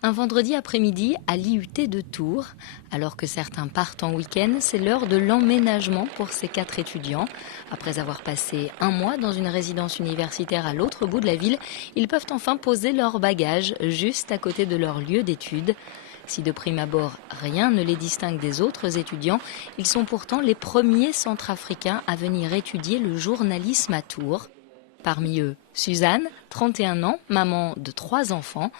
Un vendredi après-midi à l'IUT de Tours. Alors que certains partent en week-end, c'est l'heure de l'emménagement pour ces 4 étudiants. Après avoir passé un mois dans une résidence universitaire à l'autre bout de la ville, ils peuvent enfin poser leurs bagages juste à côté de leur lieu d'études. Si de prime abord, rien ne les distingue des autres étudiants, ils sont pourtant les premiers centrafricains à venir étudier le journalisme à Tours. Parmi eux, Suzanne, 31 ans, maman de 3 enfants.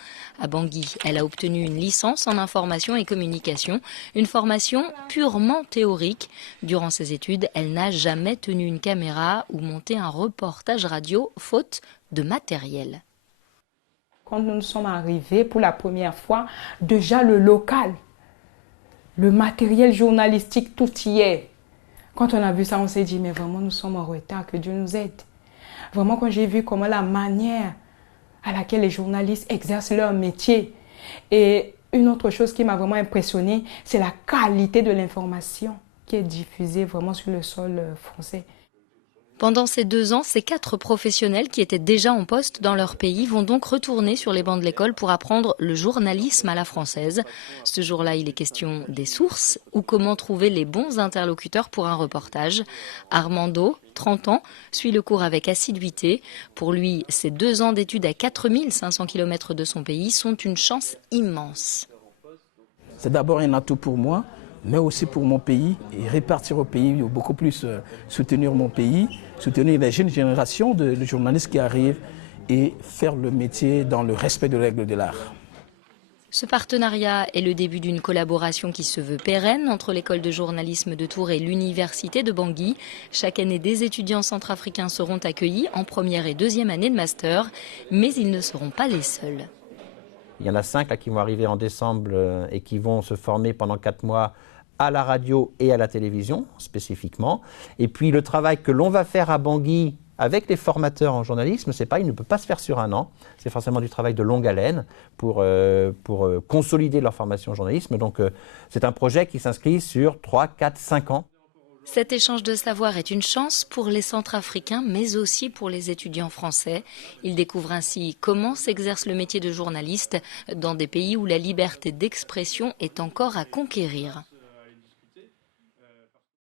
À Bangui, elle a obtenu une licence en information et communication, une formation purement théorique. Durant ses études, elle n'a jamais tenu une caméra ou monté un reportage radio, faute de matériel. Quand nous sommes arrivés pour la première fois, déjà le local, le matériel journalistique, tout y est. Quand on a vu ça, on s'est dit, mais vraiment, nous sommes en retard, que Dieu nous aide. Vraiment, quand j'ai vu comment la manière à laquelle les journalistes exercent leur métier. Et une autre chose qui m'a vraiment impressionnée, c'est la qualité de l'information qui est diffusée vraiment sur le sol français. Pendant ces 2 ans, ces 4 professionnels qui étaient déjà en poste dans leur pays vont donc retourner sur les bancs de l'école pour apprendre le journalisme à la française. Ce jour-là, il est question des sources ou comment trouver les bons interlocuteurs pour un reportage. Armando, 30 ans, suit le cours avec assiduité. Pour lui, ces 2 ans d'études à 4500 km de son pays sont une chance immense. C'est d'abord un atout pour moi, mais aussi pour mon pays, et répartir au pays, beaucoup plus soutenir mon pays, soutenir les jeunes générations de journalistes qui arrivent et faire le métier dans le respect des règles de l'art. Ce partenariat est le début d'une collaboration qui se veut pérenne entre l'école de journalisme de Tours et l'université de Bangui. Chaque année, des étudiants centrafricains seront accueillis en première et deuxième année de master, mais ils ne seront pas les seuls. Il y en a 5 là, qui vont arriver en décembre et qui vont se former pendant 4 mois à la radio et à la télévision spécifiquement. Et puis le travail que l'on va faire à Bangui avec les formateurs en journalisme, il ne peut pas se faire sur un an. C'est forcément du travail de longue haleine pour consolider leur formation en journalisme. Donc c'est un projet qui s'inscrit sur 3, 4, 5 ans. Cet échange de savoir est une chance pour les Centrafricains, mais aussi pour les étudiants français. Ils découvrent ainsi comment s'exerce le métier de journaliste dans des pays où la liberté d'expression est encore à conquérir.